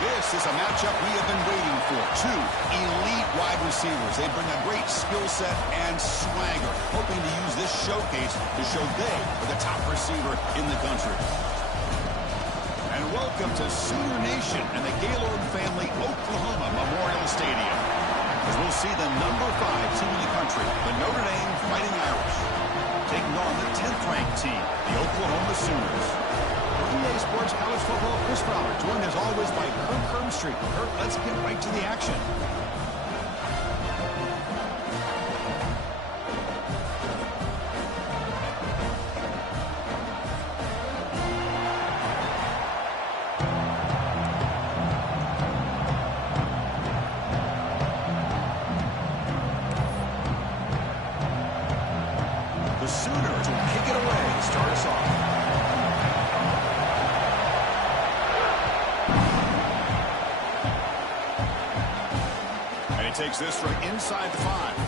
This is a matchup we have been waiting for. Two elite wide receivers. They bring a great skill set and swagger, hoping to use this showcase to show they are the top receiver in the country. And welcome to Sooner Nation and the Gaylord Family Oklahoma Memorial Stadium, as we'll see the number 5 team in the country, the Notre Dame Fighting Irish, taking on the 10th-ranked team, the Oklahoma Sooners. EA Sports College Football, Chris Fowler, joined as always by Kirk Hermstreet. Kirk, let's get right to the action. The Sooners will kick it away to start us off. Takes this right inside the 5.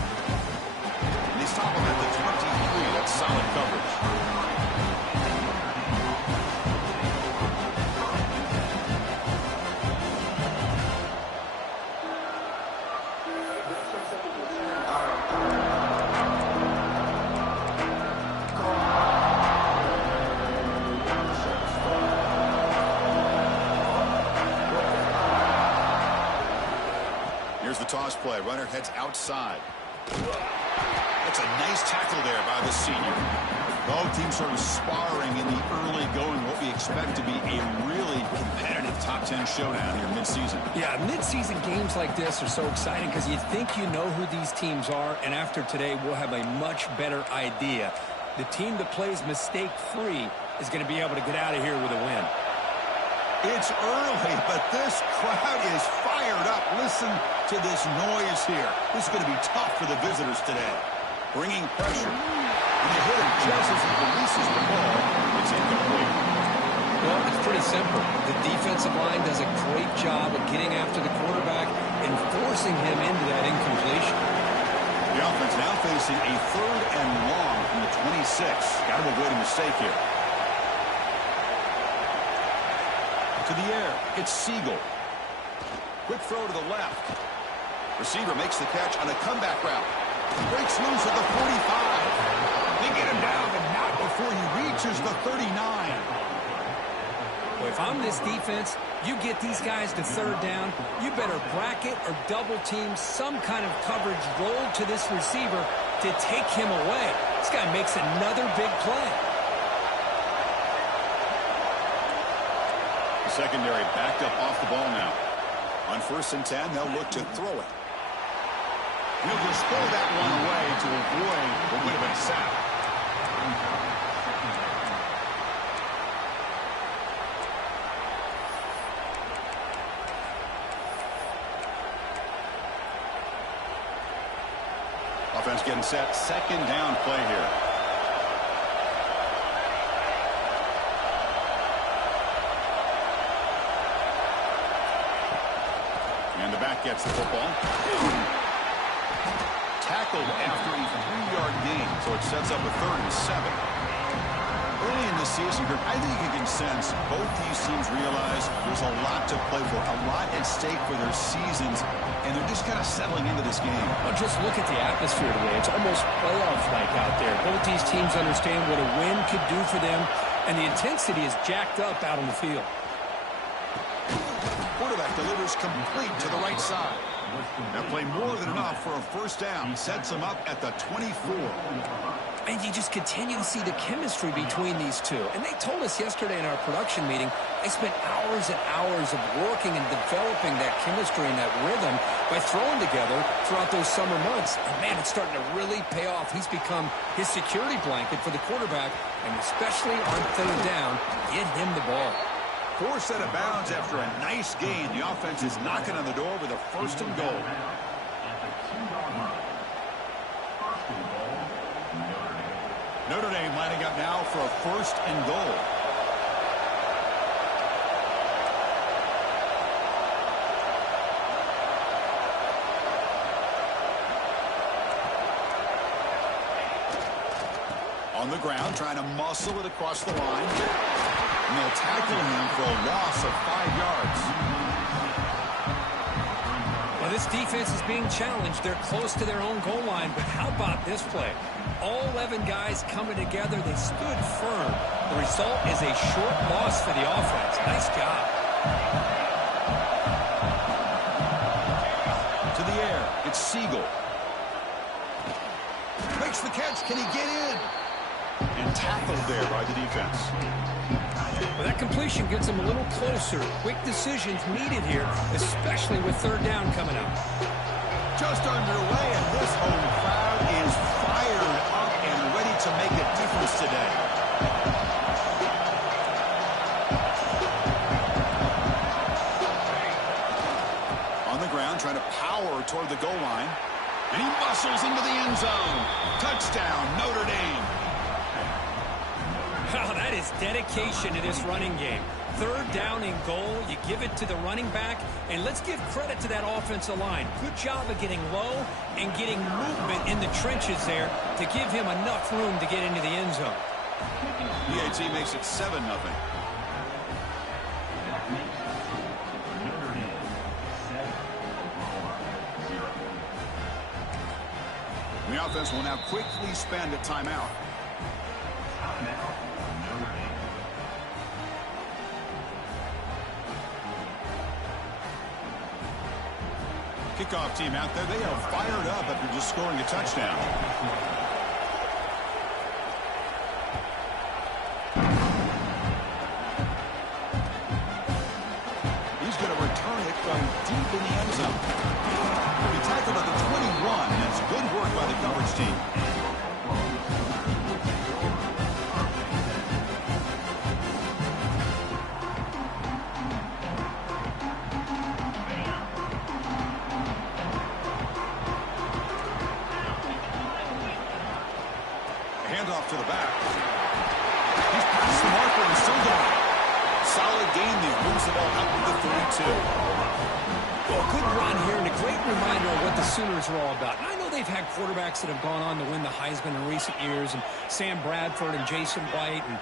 And he's stopping at the 23. That's solid coverage. Toss play. Runner heads outside. That's a nice tackle there by the senior. Both teams sort of sparring in the early going, what we expect to be a really competitive top 10 showdown here mid-season. Yeah, mid-season games like this are so exciting because you think you know who these teams are, and after today we'll have a much better idea. The team that plays mistake-free is going to be able to get out of here with a win. It's early, but this crowd is fired up. Listen to this noise here. This is going to be tough for the visitors today. Bringing pressure. And the hitter just as he releases the ball, it's incomplete. Well, it's pretty simple. The defensive line does a great job of getting after the quarterback and forcing him into that incompletion. The offense now facing a 3rd and long from the 26. Got to avoid a mistake here. To the air, it's Siegel. Quick throw to the left. Receiver makes the catch on a comeback route. Breaks loose at the 45. They get him down, but not before he reaches the 39. Well, if I'm this defense, You get these guys to third down, you better bracket or double team some kind of coverage roll to this receiver to take him away. This guy makes another big play. The secondary backed up off the ball now. On 1st and 10, they'll look to throw it. He'll just throw that one away to avoid what would have been a sack. Offense getting set. 2nd down play here. And the back gets the football. Tackled after a 3-yard gain, so it sets up a 3rd and 7. Early in the season, I think you can sense both these teams realize there's a lot to play for, a lot at stake for their seasons, and they're just kind of settling into this game. Well, just look at the atmosphere today. It's almost playoff-like out there. Both these teams understand what a win could do for them, and the intensity is jacked up out on the field. Quarterback delivers complete to the right side. That play more than enough for a 1st down. Sets him up at the 24. And you just continue to see the chemistry between these two. And they told us yesterday in our production meeting, they spent hours and hours of working and developing that chemistry and that rhythm by throwing together throughout those summer months. And, man, it's starting to really pay off. He's become his security blanket for the quarterback, and especially on 3rd down, get him the ball. 4th set of bounds after a nice gain. The offense is knocking on the door with a 1st and goal. Notre Dame lining up now for a 1st and goal. On the ground, trying to muscle it across the line. And they'll tackle him for a loss of 5 yards. Well, this defense is being challenged. They're close to their own goal line, but how about this play? All 11 guys coming together. They stood firm. The result is a short loss for the offense. Nice job. To the air, it's Siegel. Makes the catch. Can he get in? And tackled there by the defense. Well, that completion gets them a little closer. Quick decisions needed here, especially with 3rd down coming up. Just underway, and this home crowd is fired up and ready to make a difference today. On the ground, trying to power toward the goal line. And he muscles into the end zone. Touchdown, Notre Dame. Wow, that is dedication to this running game. 3rd down and goal, you give it to the running back, and let's give credit to that offensive line. Good job of getting low and getting movement in the trenches there to give him enough room to get into the end zone. PAT makes it 7-0. The offense will now quickly spend a timeout. Kickoff team out there. They are fired up after just scoring a touchdown. He's going to return it from deep in the end zone. He tackled at the 21. That's good work by the coverage team. Handoff to the back. He's past the marker and still going. Solid gain there. Moves the ball up to the 32. Well, good run here and a great reminder of what the Sooners are all about. And I know they've had quarterbacks that have gone on to win the Heisman in recent years, and Sam Bradford and Jason White and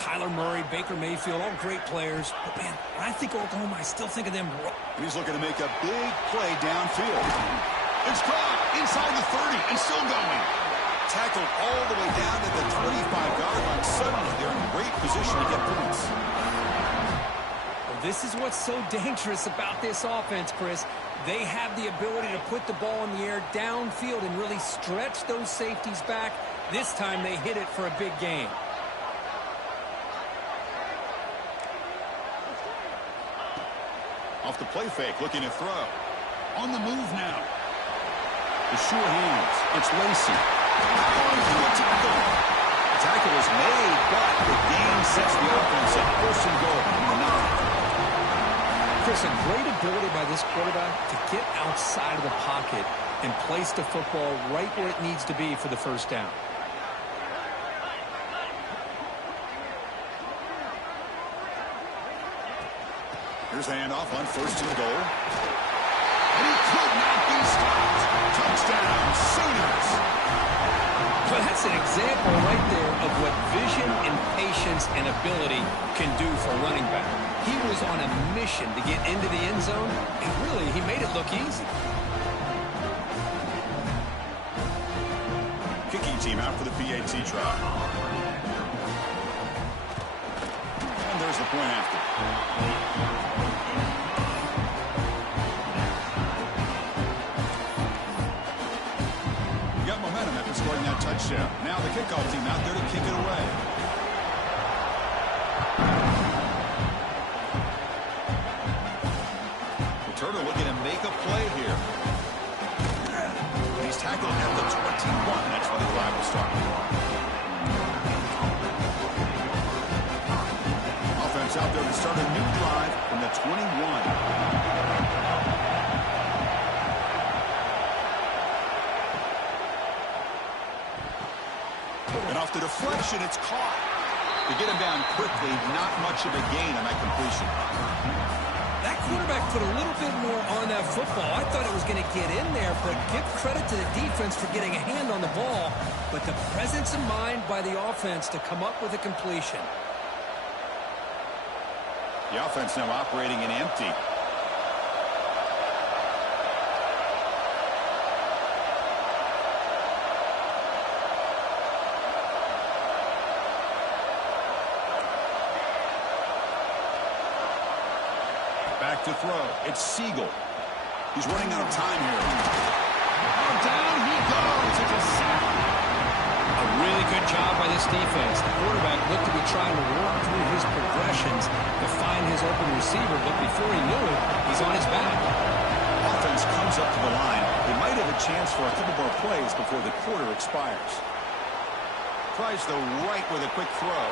Kyler Murray, Baker Mayfield, all great players. But, man, when I think Oklahoma, I still think of them. And he's looking to make a big play downfield. It's caught inside the 30 and still going. Tackled all the way down to the 25-yard line. Suddenly, they're in great position to get points. Well, This is what's so dangerous about this offense, Chris. They have the ability to put the ball in the air downfield and really stretch those safeties back. This time they hit it for a big gain. Off the play fake, looking to throw. On the move now. The sure hands. It's Lacy. Going through a tackle. The tackle is made, but the gain sets the offense up. First and goal from the 9. Chris, a great ability by this quarterback to get outside of the pocket and place the football right where it needs to be for the first down. Here's a handoff on first and goal. And he could not be stopped. Touchdown, Sooners. Well, that's an example right there of what vision and patience and ability can do for a running back. He was on a mission to get into the end zone, and really, he made it look easy. Kicking team out for the PAT try. And there's the point after. You got momentum after scoring that touchdown. Now the kickoff team out there to kick it away. Returner looking to make a play here. He's tackled at the 21. That's where the drive will start. Offense out there to start a new drive from the 21. And off the deflection, it's caught. To get him down quickly, not much of a gain on that completion. That quarterback put a little bit more on that football. I thought it was going to get in there, but give credit to the defense for getting a hand on the ball. But the presence of mind by the offense to come up with a completion. The offense now operating in empty. Back to throw. It's Siegel. He's running out of time here. Oh, down he goes. It's a sack. A really good job by this defense. The quarterback looked to be trying to work through his progressions to find his open receiver, but before he knew it, he's on his back. Offense comes up to the line. They might have a chance for a couple more plays before the quarter expires. Tries the right with a quick throw.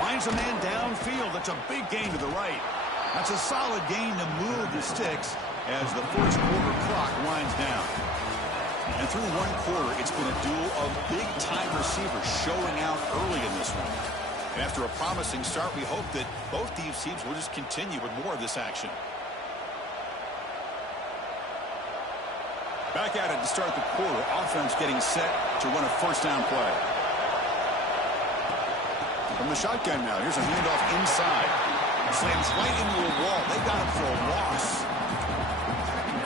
Finds a man downfield. That's a big gain to the right. That's a solid gain to move the sticks as the first quarter clock winds down. And through one quarter, it's been a duel of big-time receivers showing out early in this one. And after a promising start, we hope that both these teams will just continue with more of this action. Back at it to start the quarter. Offense getting set to run a first down play. From the shotgun now, here's a handoff inside. Slams right into a wall. They got him for a loss.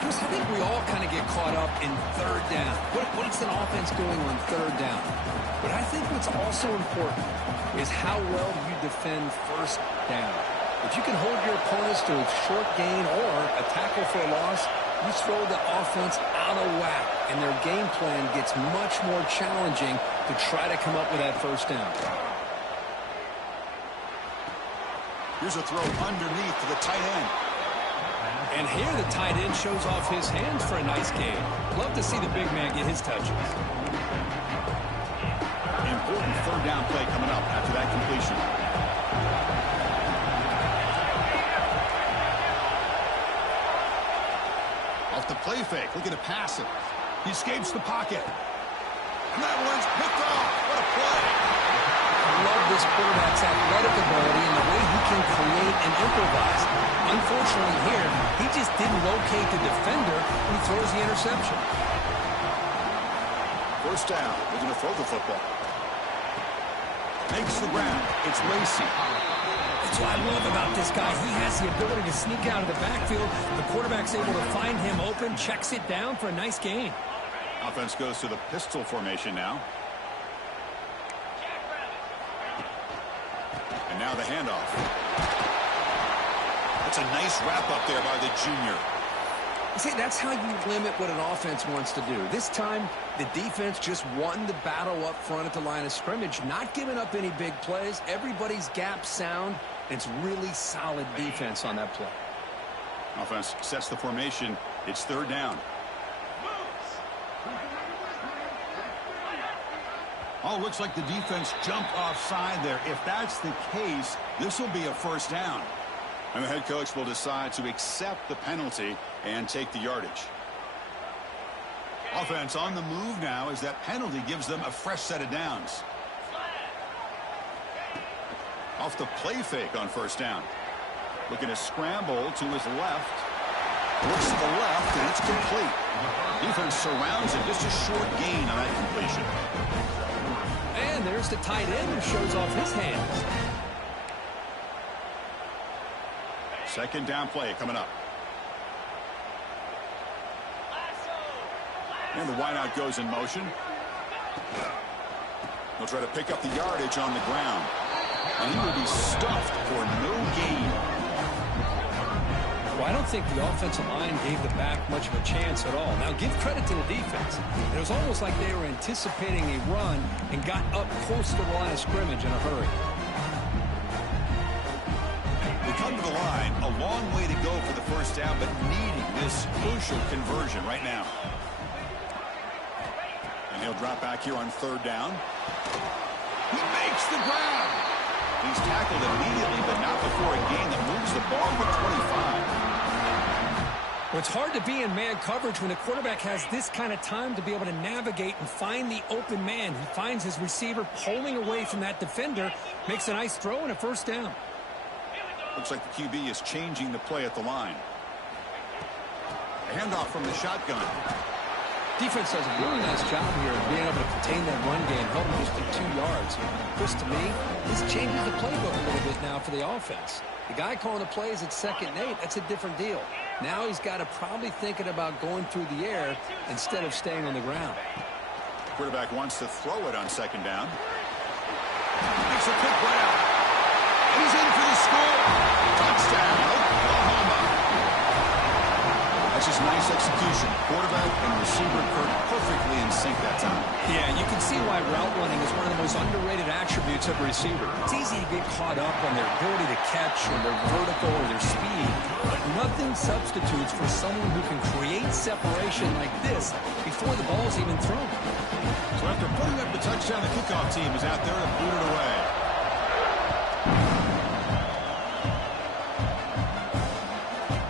Chris, I think we all kind of get caught up in third down. What's an offense doing on third down? But I think what's also important is how well you defend first down. If you can hold your opponents to a short gain or a tackle for a loss, you throw the offense out of whack, and their game plan gets much more challenging to try to come up with that first down. Here's a throw underneath to the tight end. And here the tight end shows off his hands for a nice gain. Love to see the big man get his touches. Important third down play coming up after that completion. Off the play fake, looking to pass it. He escapes the pocket. And that one's picked off. What a play. I love this quarterback's athletic ability and the way he can create and improvise. Unfortunately here, he just didn't locate the defender when he throws the interception. First down, looking to throw the football. Makes the ground. It's Lacy. That's what I love about this guy. He has the ability to sneak out of the backfield. The quarterback's able to find him open, checks it down for a nice gain. Offense goes to the pistol formation now. And now the handoff. That's a nice wrap-up there by the junior. See, that's how you limit what an offense wants to do. This time, the defense just won the battle up front at the line of scrimmage, not giving up any big plays. Everybody's gap sound. It's really solid defense on that play. Offense sets the formation. It's third down. Oh, looks like the defense jumped offside there. If that's the case, this will be a first down. And the head coach will decide to accept the penalty and take the yardage. Offense on the move now as that penalty gives them a fresh set of downs. Off the play fake on first down. Looking to scramble to his left. Looks to the left, and it's complete. Defense surrounds it. Just a short gain on that completion. And there's the tight end who shows off his hands. Second down play coming up. And the wideout goes in motion. They'll try to pick up the yardage on the ground. And he will be stuffed for no gain. Well, I don't think the offensive line gave the back much of a chance at all. Now, give credit to the defense. It was almost like they were anticipating a run and got up close to the line of scrimmage in a hurry. They come to the line, a long way to go for the first down, but needing this crucial conversion right now. And he'll drop back here on third down. He makes the ground. He's tackled immediately, but not before a gain that moves the ball to the 25. Well, it's hard to be in man coverage when the quarterback has this kind of time to be able to navigate and find the open man. He finds his receiver pulling away from that defender, makes a nice throw and a first down. Looks like the QB is changing the play at the line. A handoff from the shotgun. Defense does a really nice job here of being able to contain that run game, held him just to 2 yards. Chris, to me, this changes the playbook a little bit now for the offense. The guy calling the plays at 2nd and 8, that's a different deal. Now he's got to probably thinking about going through the air instead of staying on the ground. Quarterback wants to throw it on 2nd down. Makes a quick grab. And he's in for the score. Touchdown, Oklahoma. That's just nice execution. Quarterback and receiver perfectly in sync that time. Yeah, you can see why route running is one of the most underrated attributes of a receiver. It's easy to get caught up on their ability to catch or their vertical or their speed, but nothing substitutes for someone who can create separation like this before the ball's even thrown. So after putting up the touchdown, the kickoff team is out there to boot it away.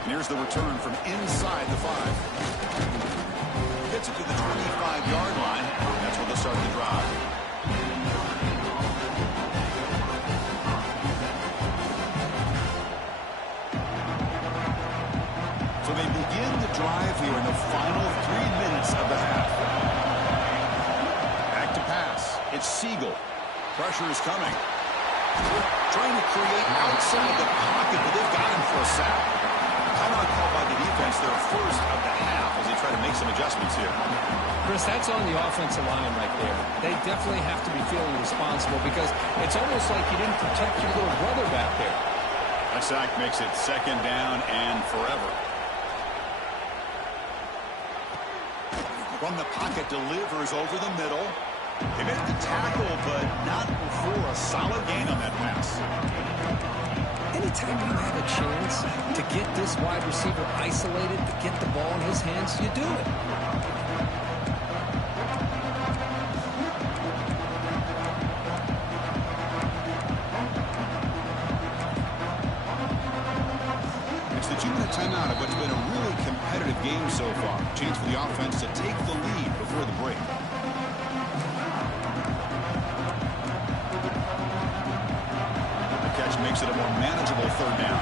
Here's the return from inside the 5. Gets it to the 25-yard line. That's where they'll start the drive. So they begin the drive here in the final 3 minutes of the half. Back to pass. It's Siegel. Pressure is coming. Trying to create outside the pocket, but they've got him for a sack. Timeout call by the defense, their first of the half, as they try to make some adjustments here. Chris, that's on the offensive line right there. They definitely have to be feeling responsible because it's almost like you didn't protect your little brother back there. A sack makes it 2nd down and forever. From the pocket, delivers over the middle. They made the tackle, but not before a solid gain on that pass. Anytime you have a chance to get this wide receiver isolated, to get the ball in his hands, you do it. It's the 2-minute timeout of what's been a really competitive game so far. Chance for the offense to take the lead before the break. Makes it a more manageable 3rd down.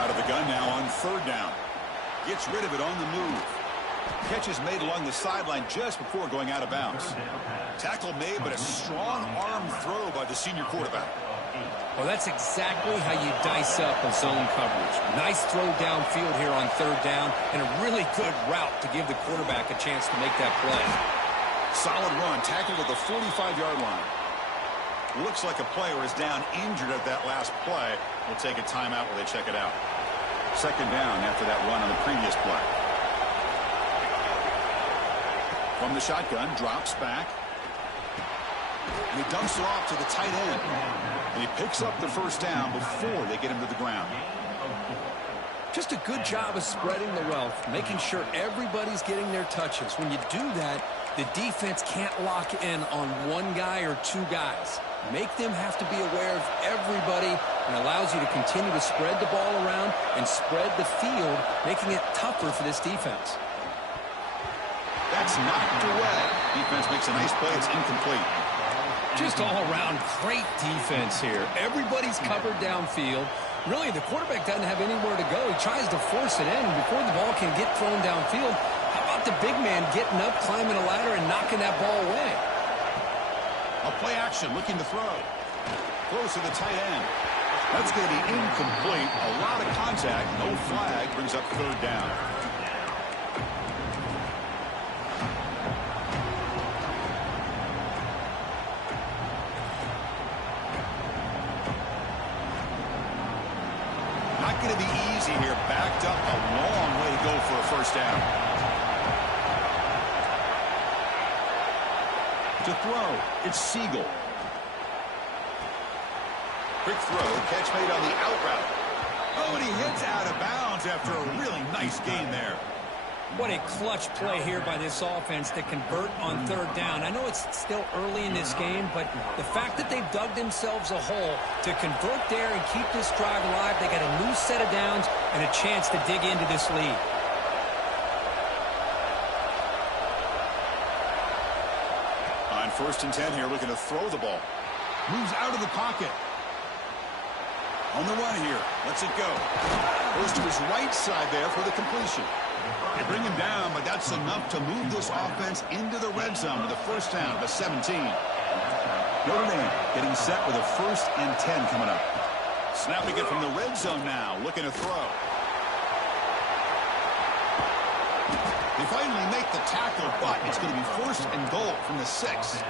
Out of the gun now on 3rd down. Gets rid of it on the move. Catch is made along the sideline just before going out of bounds. Tackle made, but a strong arm throw by the senior quarterback. Well, that's exactly how you dice up a zone coverage. Nice throw downfield here on 3rd down, and a really good route to give the quarterback a chance to make that play. Solid run, tackled at the 45-yard line. Looks like a player is down injured at that last play. We'll take a timeout while they check it out. Second down after that run on the previous play. From the shotgun, drops back. And he dumps it off to the tight end. And he picks up the first down before they get him to the ground. Just a good job of spreading the wealth, making sure everybody's getting their touches. When you do that, the defense can't lock in on one guy or two guys. Make them have to be aware of everybody, and allows you to continue to spread the ball around and spread the field, making it tougher for this defense. That's knocked away. Defense makes a nice play. It's incomplete. Just all around great defense here. Everybody's covered downfield. Really, the quarterback doesn't have anywhere to go. He tries to force it in before the ball can get thrown downfield. How about the big man getting up, climbing a ladder, and knocking that ball away? A play action, looking to throw. Close to the tight end. That's going to be incomplete. A lot of contact. No flag. Brings up third down. Not going to be easy here. Backed up a long way to go for a first down. To throw, it's Siegel. Quick throw, catch made on the out route. Oh, and he hits out of bounds after a really nice gain there. What a clutch play here by this offense to convert on third down. I know it's still early in this game, but the fact that they've dug themselves a hole to convert there and keep this drive alive, they got a new set of downs and a chance to dig into this lead. On 1st and 10 here, looking to throw the ball. Moves out of the pocket. On the run here. Lets it go. Goes to his right side there for the completion. They bring him down, but that's enough to move this offense into the red zone with a first down of 17. Notre Dame getting set with a 1st and 10 coming up. Snapping it from the red zone now. Looking to throw. They finally make the tackle, but it's going to be 1st and goal from the 6.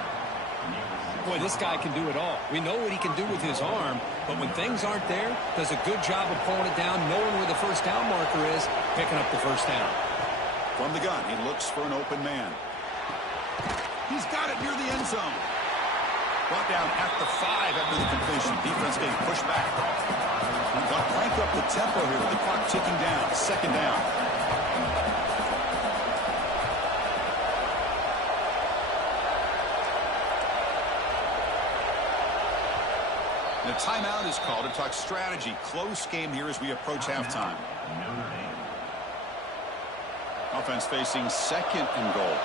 Boy, this guy can do it all. We know what he can do with his arm, but when things aren't there, does a good job of pulling it down, knowing where the first down marker is, picking up the first down. From the gun, he looks for an open man. He's got it near the end zone. Brought down at the 5 after the completion. Defense getting pushed back. They'll crank up the tempo here with the clock ticking down. Second down. The timeout is called to talk strategy. Close game here as we approach halftime. Offense facing 2nd and goal.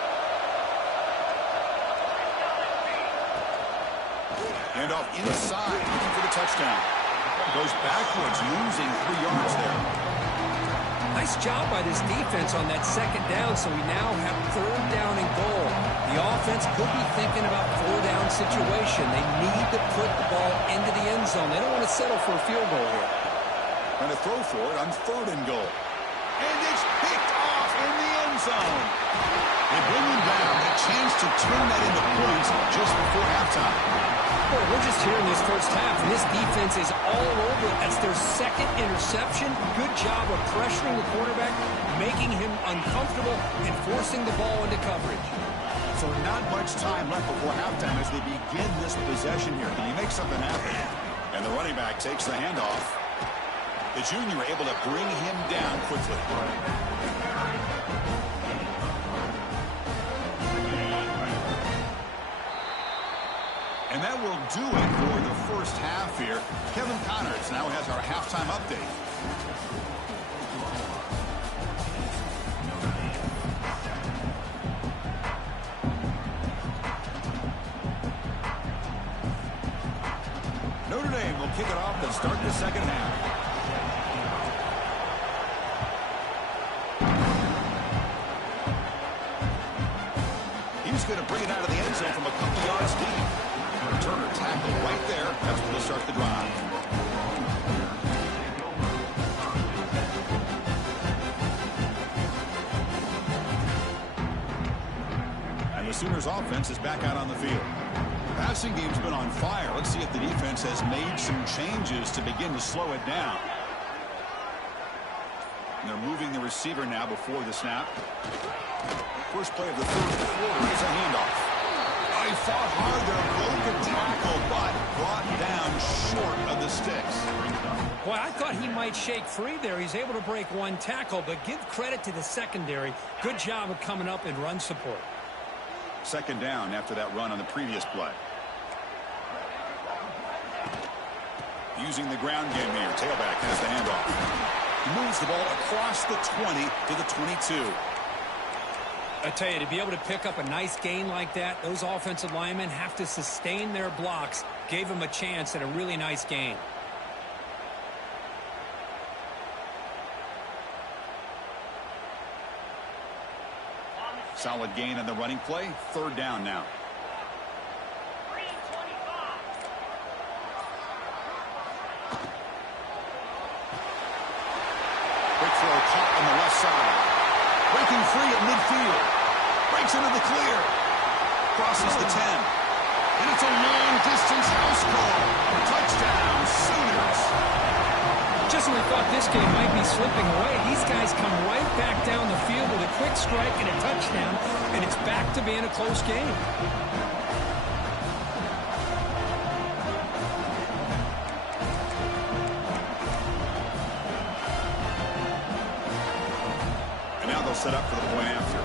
Hand off inside, looking for the touchdown. Goes backwards, losing 3 yards there. Nice job by this defense on that 2nd down, so we now have 3rd down and goal. The offense could be thinking about 4-down situation. They need to put the ball into the end zone. They don't want to settle for a field goal here. Trying to throw for it on 3rd and goal. And it's picked off in the end zone. They bring him down, a chance to turn that into points just before halftime. Boy, we're just here in this first half, and this defense is all over it. That's their 2nd interception. Good job of pressuring the quarterback, making him uncomfortable, and forcing the ball into coverage. So not much time left before halftime as they begin this possession here. Can he make something happen? And the running back takes the handoff. The junior able to bring him down quickly. And that will do it for the first half here. Kevin Connors now has our halftime update. Notre Dame will kick it off to start the second half. He's going to bring it out of the end zone from a couple yards deep. Returner tackle right there. That's where they'll start the drive. And the Sooners offense is back out on the field. Passing game's been on fire. Let's see if the defense has made some changes to begin to slow it down. And they're moving the receiver now before the snap. First play of the third quarter is a handoff. Oh, he fought hard there, broke a tackle, but brought down short of the sticks. Boy, I thought he might shake free there. He's able to break one tackle, but give credit to the secondary. Good job of coming up in run support. Second down after that run on the previous play. Using the ground game here. Tailback has the handoff. He moves the ball across the 20 to the 22. I tell you, to be able to pick up a nice gain like that, those offensive linemen have to sustain their blocks. Gave him a chance at a really nice gain. Solid gain on the running play. Third down now. Quick throw caught on the left side. Breaking free at midfield. Breaks into the clear. Crosses the 10. And it's a long-distance house call. Touchdown, Sooners. Just when we thought this game might be slipping away, these guys come right back down the field with a quick strike and a touchdown, and it's back to being a close game. And now they'll set up for the point after.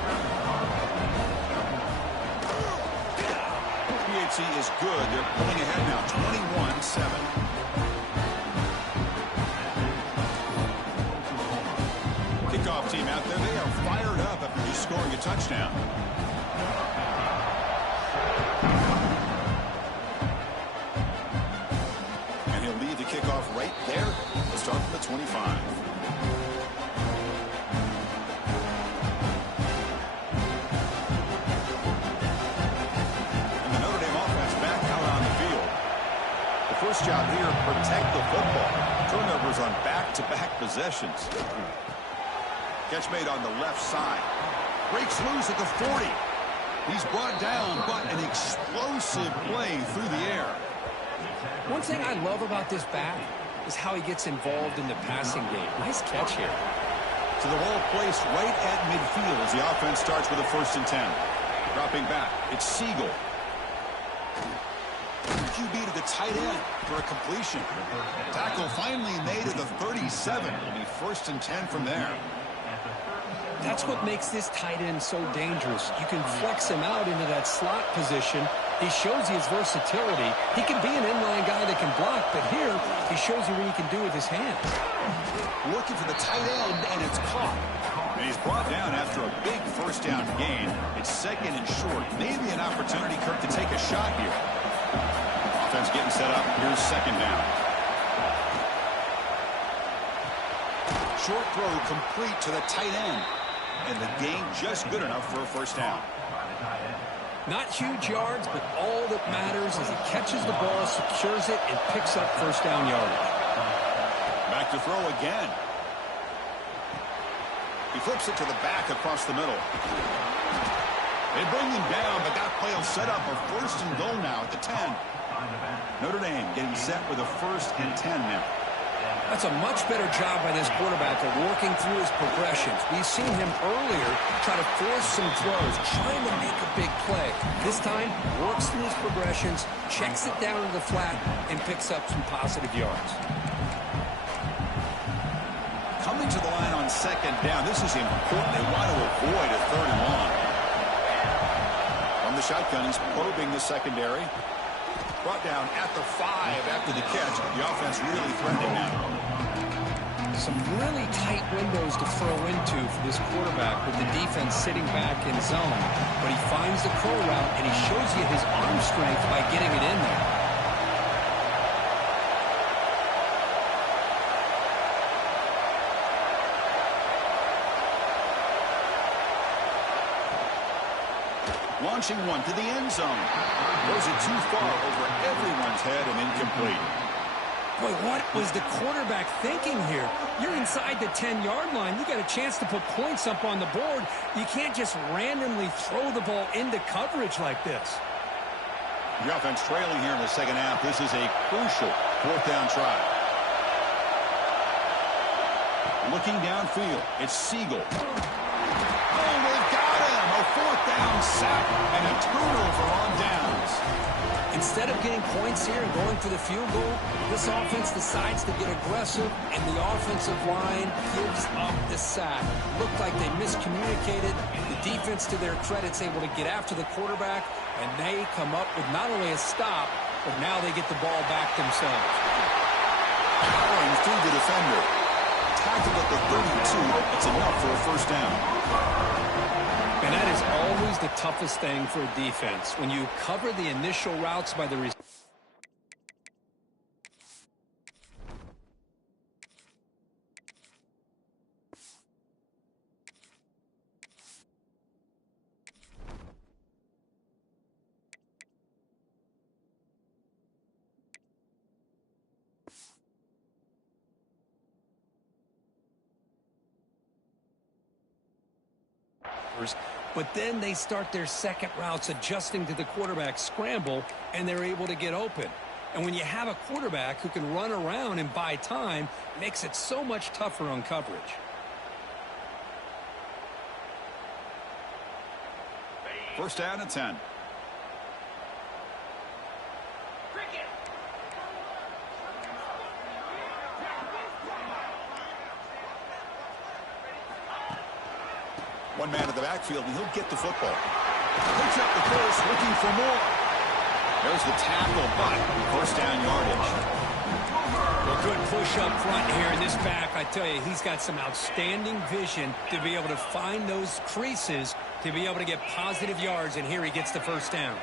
PHC is good. They're pulling ahead now, 21-7. Kickoff team out there. They are fired up after just scoring a touchdown. And he'll lead the kickoff right there. Let's start from the 25. And the Notre Dame offense back out on the field. The first job here, protect the football. Turnovers on back-to-back possessions. Catch made on the left side. Breaks loose at the 40. He's brought down, but an explosive play through the air. One thing I love about this back is how he gets involved in the passing game. Nice catch here. So the ball placed right at midfield as the offense starts with a 1st and 10. Dropping back, it's Siegel. QB to the tight end for a completion. Tackle finally made at the 37. It'll be 1st and 10 from there. That's what makes this tight end so dangerous. You can flex him out into that slot position. He shows you his versatility. He can be an inline guy that can block, but here he shows you what he can do with his hands. Looking for the tight end, and it's caught. And he's brought down after a big 1st down gain. It's 2nd and short. Maybe an opportunity, Kirk, to take a shot here. Offense getting set up. Here's 2nd down. Short throw complete to the tight end. And the gain just good enough for a 1st down. Not huge yards, but all that matters is he catches the ball, secures it, and picks up 1st down yardage. Back to throw again. He flips it to the back across the middle. They bring him down, but that play will set up a 1st and goal now at the 10. Notre Dame getting set with a 1st and 10 now. That's a much better job by this quarterback of working through his progressions. We've seen him earlier try to force some throws, trying to make a big play. This time, works through his progressions, checks it down to the flat, and picks up some positive yards. Coming to the line on 2nd down. This is important. They want to avoid a 3rd and long. From the shotgun, he's probing the secondary. Brought down at the 5 after the catch. The offense really threatening now. Some really tight windows to throw into for this quarterback with the defense sitting back in zone. But he finds the curl route, and he shows you his arm strength by getting it in there. Launching one to the end zone. Throws it too far over everyone's head and incomplete. Boy, what was the quarterback thinking here? You're inside the 10-yard line. You got a chance to put points up on the board. You can't just randomly throw the ball into coverage like this. The offense trailing here in the second half. This is a crucial fourth down try. Looking downfield, it's Siegel. Oh, they've got him. A fourth down sack and a turnover on downs. Instead of getting points here and going for the field goal, this offense decides to get aggressive, and the offensive line gives up the sack. Looked like they miscommunicated. The defense, to their credit, is able to get after the quarterback, and they come up with not only a stop, but now they get the ball back themselves. Powering through the defender. Tackled at the 32. It's enough for a first down. And that is always the toughest thing for a defense. When you cover the initial routes by the receiver. But then they start their second routes adjusting to the quarterback scramble, and they're able to get open. And when you have a quarterback who can run around and buy time, it makes it so much tougher on coverage. First down and 10. One man at the backfield, and he'll get the football. Picks up the course, looking for more. There's the tackle, but first down yardage. Well, good push up front here in this back. I tell you, he's got some outstanding vision to be able to find those creases, to be able to get positive yards, and here he gets the first down.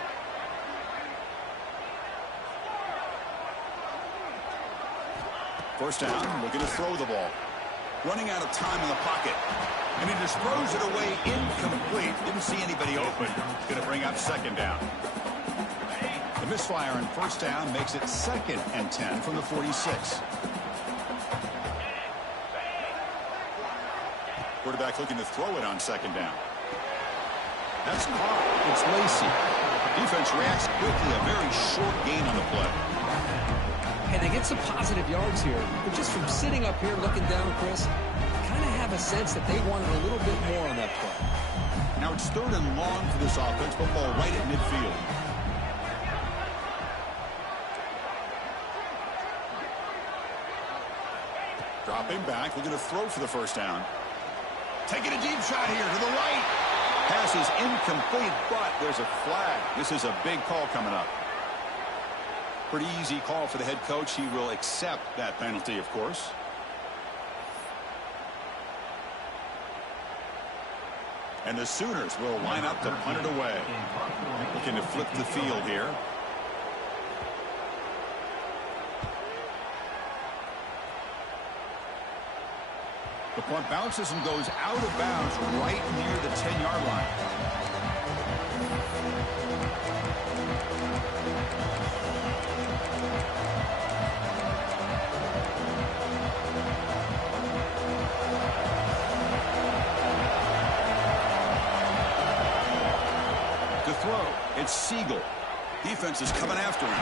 First down, looking to throw the ball. Running out of time in the pocket. And he just throws it away incomplete. Didn't see anybody open. Going to bring up second down. The misfire on first down makes it 2nd and 10 from the 46. Quarterback looking to throw it on second down. That's caught. It's Lacy. Defense reacts quickly. A very short gain on the play. Hey, they get some positive yards here, but just from sitting up here looking down, Chris, kind of have a sense that they wanted a little bit more on that play. Now it's 3rd and long for this offense. Football right at midfield. Dropping back, looking to throw for the first down. Taking a deep shot here to the right. Pass is incomplete, but there's a flag. This is a big call coming up. Pretty easy call for the head coach. He will accept that penalty, of course. And the Sooners will line up to punt it away. Looking to flip the field here. The punt bounces and goes out of bounds right near the 10-yard line. It's Siegel. Defense is coming after him.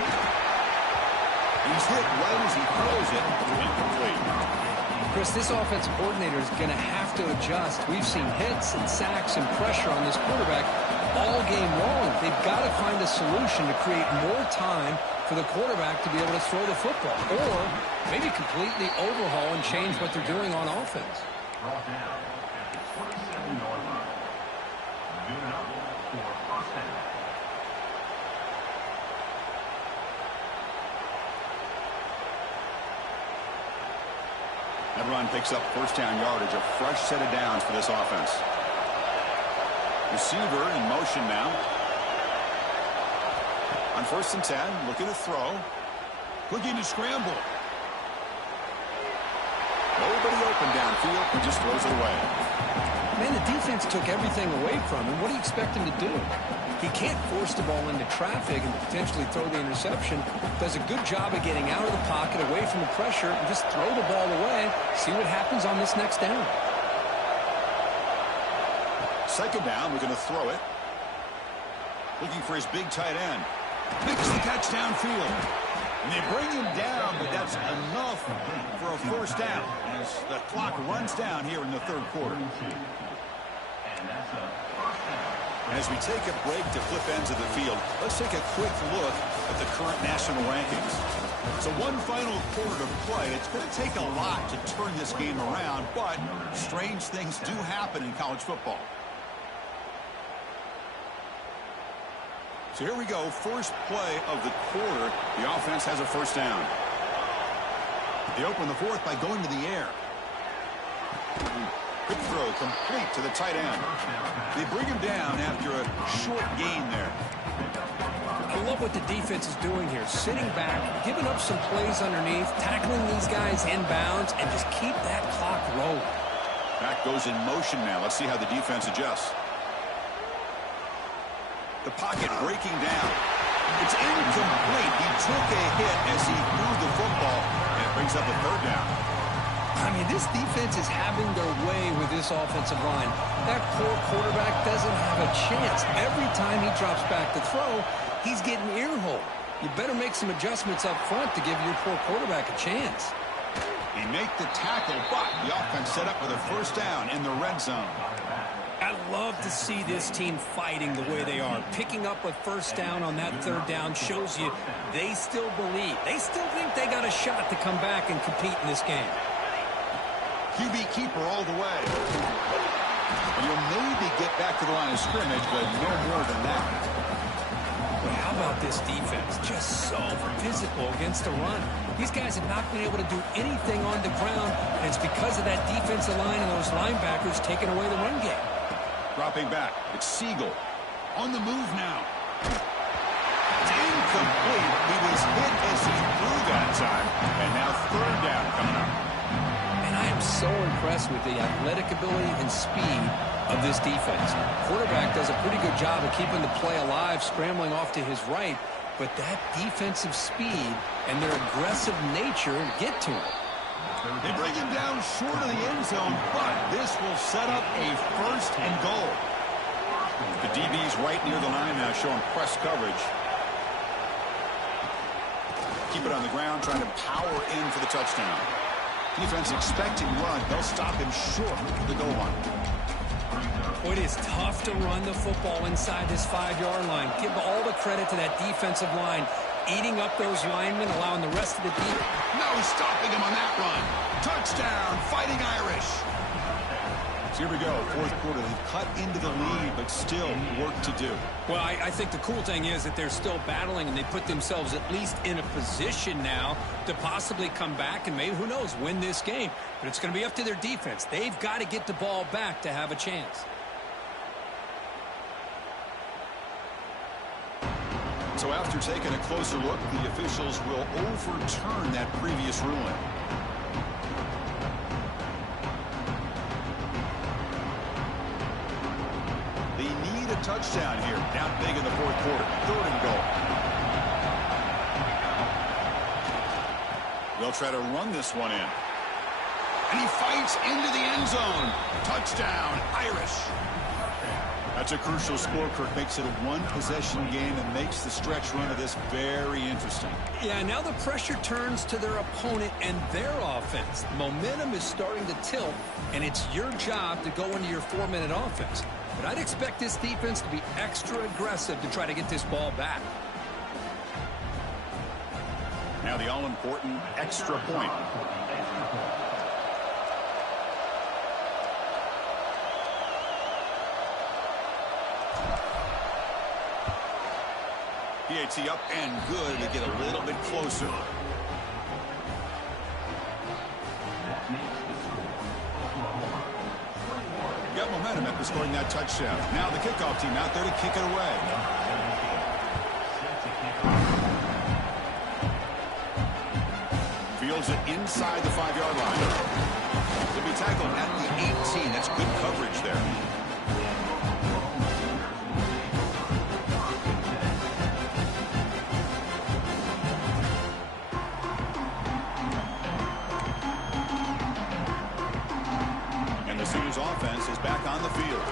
He's hit right as he throws it. Incomplete. Chris, this offensive coordinator is going to have to adjust. We've seen hits and sacks and pressure on this quarterback all game long. They've got to find a solution to create more time for the quarterback to be able to throw the football, or maybe completely overhaul and change what they're doing on offense. That run picks up first down yardage, a fresh set of downs for this offense. Receiver in motion now. On 1st and 10, looking to throw. Looking to scramble. Nobody open downfield, and just throws it away. Man, the defense took everything away from him. What do you expect him to do? He can't force the ball into traffic and potentially throw the interception. Does a good job of getting out of the pocket, away from the pressure, and just throw the ball away. See what happens on this next down. Second down, we're going to throw it. Looking for his big tight end. Makes the catch downfield. And they bring him down, but that's enough for a first down as the clock runs down here in the third quarter. As we take a break to flip ends of the field, let's take a quick look at the current national rankings. So one final quarter to play. It's going to take a lot to turn this game around, but strange things do happen in college football. So here we go, first play of the quarter. The offense has a first down. They open the fourth by going to the air. Quick throw complete to the tight end. They bring him down after a short gain there. I love what the defense is doing here. Sitting back, giving up some plays underneath, tackling these guys inbounds, and just keep that clock rolling. Back goes in motion now. Let's see how the defense adjusts. The pocket breaking down. It's incomplete. He took a hit as he threw the football, and it brings up a third down. I mean, this defense is having their way with this offensive line. That poor quarterback doesn't have a chance. Every time he drops back to throw, he's getting ear-holed. You better make some adjustments up front to give your poor quarterback a chance. He made the tackle, but the offense set up with a first down in the red zone. I love to see this team fighting the way they are. Picking up a first down on that third down shows you they still believe. They still think they got a shot to come back and compete in this game. QB keeper all the way. You'll maybe get back to the line of scrimmage, but no more than that. But how about this defense? Just so physical against the run. These guys have not been able to do anything on the ground, and it's because of that defensive line and those linebackers taking away the run game. Dropping back, it's Siegel. On the move now. It's incomplete. He was hit as he threw that time. And now third down coming up. And I am so impressed with the athletic ability and speed of this defense. Quarterback does a pretty good job of keeping the play alive, scrambling off to his right. But that defensive speed and their aggressive nature get to him. They bring him down short of the end zone, but this will set up a first and goal. The DB's right near the line now, showing press coverage. Keep it on the ground, trying to power in for the touchdown. Defense expecting run. They'll stop him short of the goal line. It is tough to run the football inside this 5-yard line. Give all the credit to that defensive line, eating up those linemen, allowing the rest of the defense. No stopping him on that run. Touchdown, Fighting Irish. So here we go, fourth quarter. They've cut into the lead, but still work to do. Well, I think the cool thing is that they're still battling, and they put themselves at least in a position now to possibly come back and maybe, who knows, win this game. But it's going to be up to their defense. They've got to get the ball back to have a chance. So after taking a closer look, the officials will overturn that previous ruling. They need a touchdown here. Down big in the fourth quarter. Third and goal. They'll try to run this one in. And he fights into the end zone. Touchdown, Irish. That's a crucial score. Kirk makes it a one-possession game and makes the stretch run of this very interesting. Yeah, now the pressure turns to their opponent and their offense. Momentum is starting to tilt, and it's your job to go into your 4-minute offense. But I'd expect this defense to be extra aggressive to try to get this ball back. Now the all-important extra point. PAT up and good. We get a little bit closer. Got momentum after scoring that touchdown. Now the kickoff team out there to kick it away. Fields it inside the 5-yard line. To be tackled at the 18. That's good coverage there. Offense is back on the field.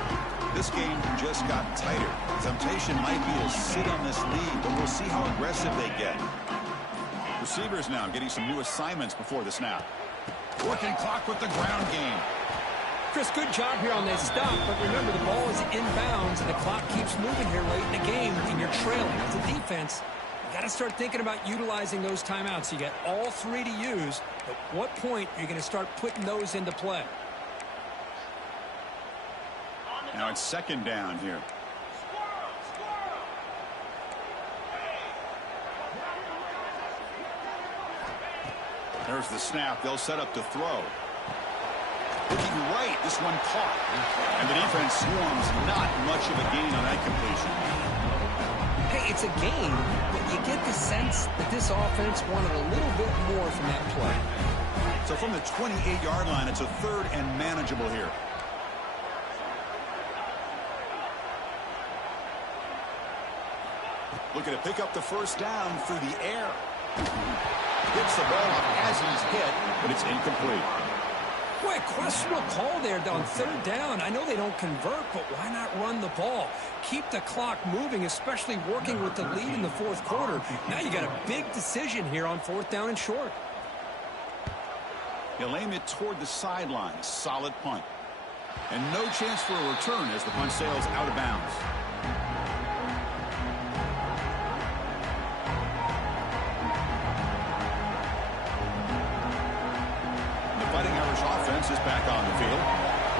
This game just got tighter. Temptation might be to sit on this lead, but we'll see how aggressive they get. Receivers now getting some new assignments before the snap. Working clock with the ground game. Chris, good job here on this stop, but remember the ball is inbounds and the clock keeps moving here late in the game and you're trailing. As a defense, you got to start thinking about utilizing those timeouts. You got all three to use. At what point are you going to start putting those into play? Now it's second down here. There's the snap. They'll set up to throw. Looking right. This one caught. And the defense swarms. Not much of a gain on that completion. Hey, it's a gain, but you get the sense that this offense wanted a little bit more from that play. So from the 28-yard line, it's a third and manageable here. Looking to pick up the first down through the air. Gets the ball up as he's hit, but it's incomplete. Boy, questionable call there on third down. I know they don't convert, but why not run the ball? Keep the clock moving, especially working with the lead in the fourth quarter. Now you got a big decision here on fourth down and short. He'll aim it toward the sideline. Solid punt. And no chance for a return as the punt sails out of bounds. Offense is back on the field.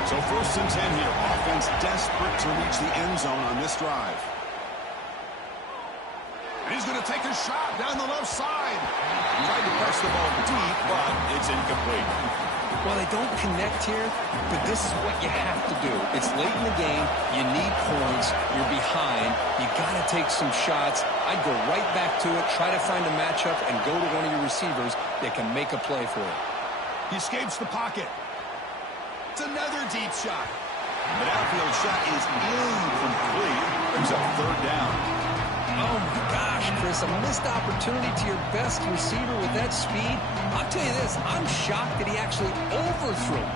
So first and 10 here. Offense desperate to reach the end zone on this drive. And he's going to take a shot down the left side. Tried to press the ball deep, but it's incomplete. Well, they don't connect here, but this is what you have to do. It's late in the game. You need points. You're behind. You got to take some shots. I'd go right back to it, try to find a matchup, and go to one of your receivers that can make a play for you. He escapes the pocket. It's another deep shot. The outfield shot is incomplete. Brings up third down. Oh, my gosh, Chris. A missed opportunity to your best receiver with that speed. I'll tell you this. I'm shocked that he actually overthrew.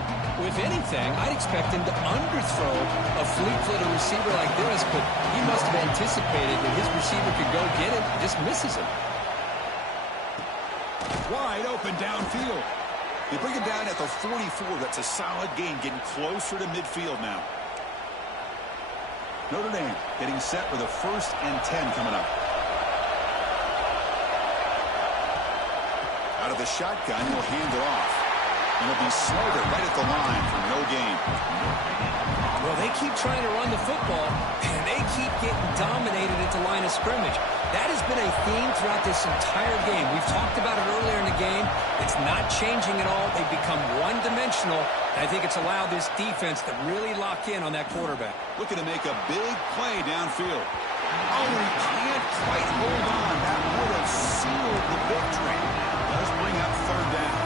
If anything, I'd expect him to underthrow a fleet-footed receiver like this, but he must have anticipated that his receiver could go get it and just misses him. Wide open downfield. They bring him down at the 44. That's a solid gain, getting closer to midfield now. Notre Dame getting set with a first and 10 coming up. Out of the shotgun, he'll hand it off. And he'll be smarter right at the line for no gain. Well, they keep trying to run the football, and they keep getting dominated at the line of scrimmage. That has been a theme throughout this entire game. We've talked about it earlier in the game. It's not changing at all. They've become one-dimensional, and I think it's allowed this defense to really lock in on that quarterback. Looking to make a big play downfield. Oh, he can't quite hold on. That would have sealed the victory. Does bring up third down.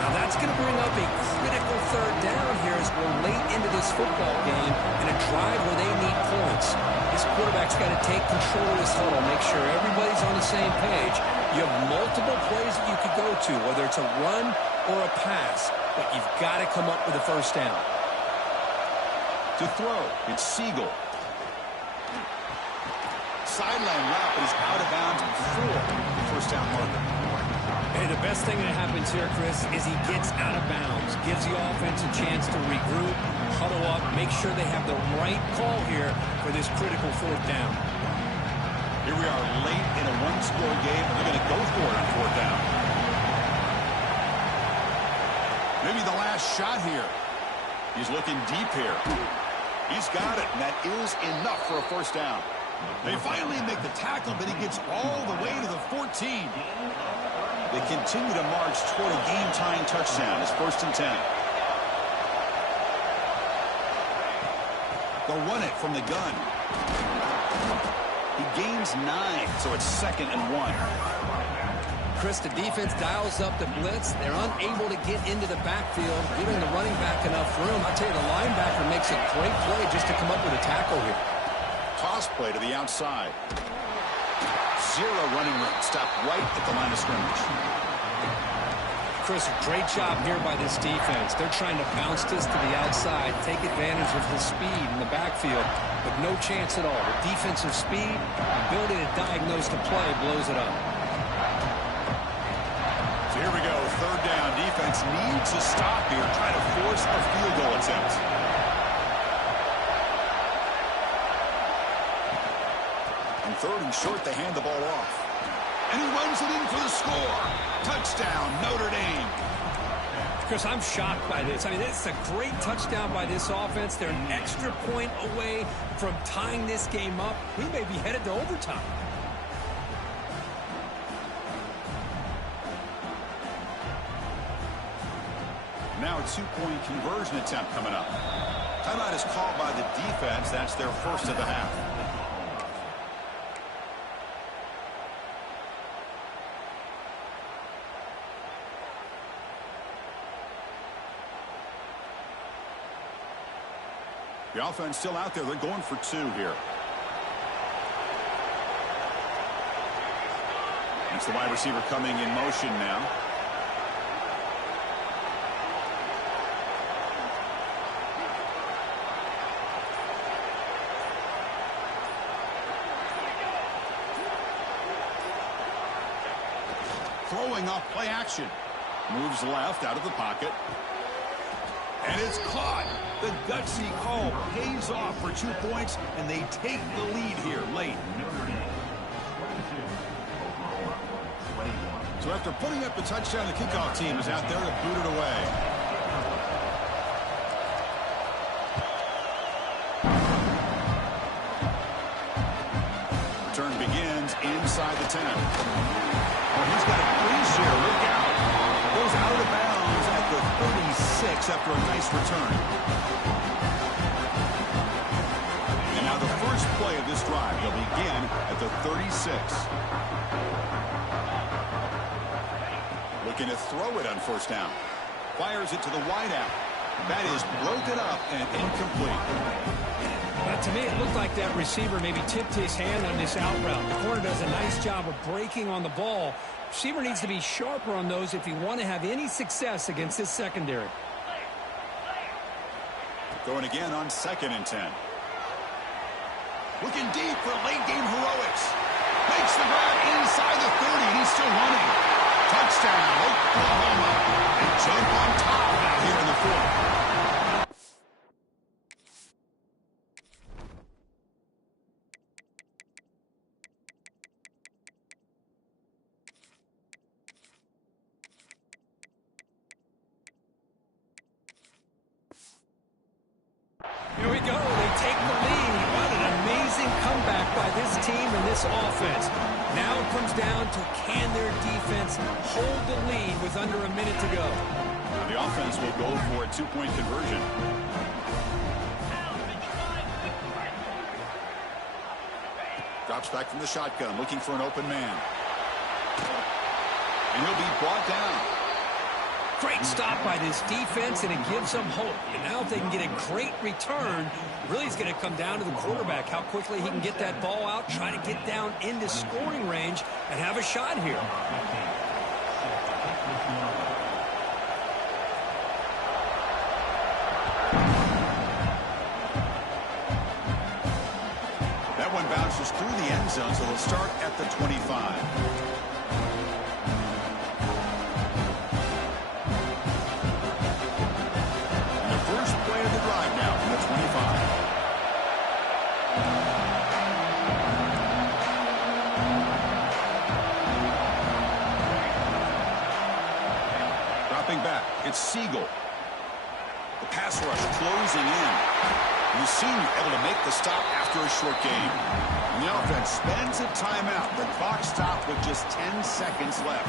Now that's going to bring up a critical third down here as we're late into this football game in a drive where they need points. This quarterback's got to take control of this huddle, make sure everybody's on the same page. You have multiple plays that you could go to, whether it's a run or a pass, but you've got to come up with a first down. To throw, it's Siegel. Sideline route is out of bounds before the first down marker. Hey, the best thing that happens here, Chris, is he gets out of bounds, gives the offense a chance to regroup, huddle up, make sure they have the right call here for this critical fourth down. Here we are late in a one-score game. They're going to go for it on fourth down. Maybe the last shot here. He's looking deep here. He's got it, and that is enough for a first down. They finally make the tackle, but he gets all the way to the 14. They continue to march toward a game-tying touchdown. It's first and 10. They'll run it from the gun. He gains 9, so it's second and 1. Chris, the defense dials up the blitz. They're unable to get into the backfield, giving the running back enough room. I'll tell you, the linebacker makes a great play just to come up with a tackle here. Toss play to the outside. Zero running room. Stopped right at the line of scrimmage. Chris, a great job here by this defense. They're trying to bounce this to the outside, take advantage of the speed in the backfield, but no chance at all. The defensive speed, ability to diagnose the play, blows it up. So here we go, third down. Defense needs a stop here, trying to force a field goal attempt. And third and short, they hand the ball off. And he runs it in for the score. Touchdown, Notre Dame. Chris, I'm shocked by this. I mean, it's a great touchdown by this offense. They're an extra point away from tying this game up. We may be headed to overtime. Now a two-point conversion attempt coming up. Timeout is called by the defense. That's their first of the half. The offense still out there. They're going for two here. It's the wide receiver coming in motion now. Throwing off play action. Moves left out of the pocket. And it's caught. The gutsy call pays off for 2 points, and they take the lead here late. So after putting up the touchdown, the kickoff team is out there to boot it away. Return begins inside the 10. Oh, he's got a crease here. Look out. Goes out of bounds at the 36 after a nice return. And now the first play of this drive. They'll begin at the 36. Looking to throw it on first down. Fires it to the wideout. That is broken up and incomplete. To me, it looked like that receiver maybe tipped his hand on this out route. The corner does a nice job of breaking on the ball. Receiver needs to be sharper on those if you want to have any success against this secondary. Going again on 2nd and 10. Looking deep for late game heroics. Makes the grab inside the 30, and he's still running. Touchdown, Oklahoma. They jump on top now here in the fourth. Here we go. They take the lead. What an amazing comeback by this team and this offense. Now it comes down to can their defense hold the lead with under a minute to go. Now the offense will go for a two-point conversion. Drops back from the shotgun, looking for an open man. And he'll be brought down. Great stop by this defense, and it gives them hope. And now if they can get a great return, really it's going to come down to the quarterback, how quickly he can get that ball out, try to get down into scoring range, and have a shot here. That one bounces through the end zone, so they'll start at the 25. Back, it's Siegel. The pass rush closing in. The senior able to make the stop after a short game. And the offense spends a timeout. The clock stopped with just 10 seconds left.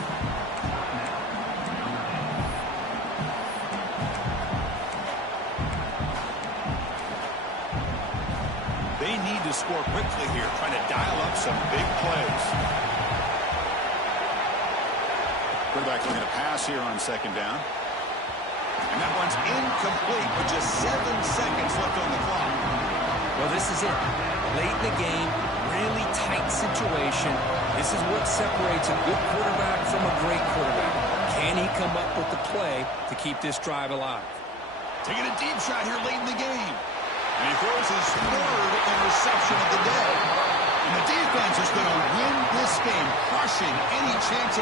They need to score quickly here, trying to dial up some big plays. Quarterback looking to pass here on 2nd down. And that one's incomplete with just 7 seconds left on the clock. Well, this is it. Late in the game, really tight situation. This is what separates a good quarterback from a great quarterback. Can he come up with the play to keep this drive alive? Taking a deep shot here late in the game. And he throws his third interception of the day. And the defense is going to win this game, crushing any chance of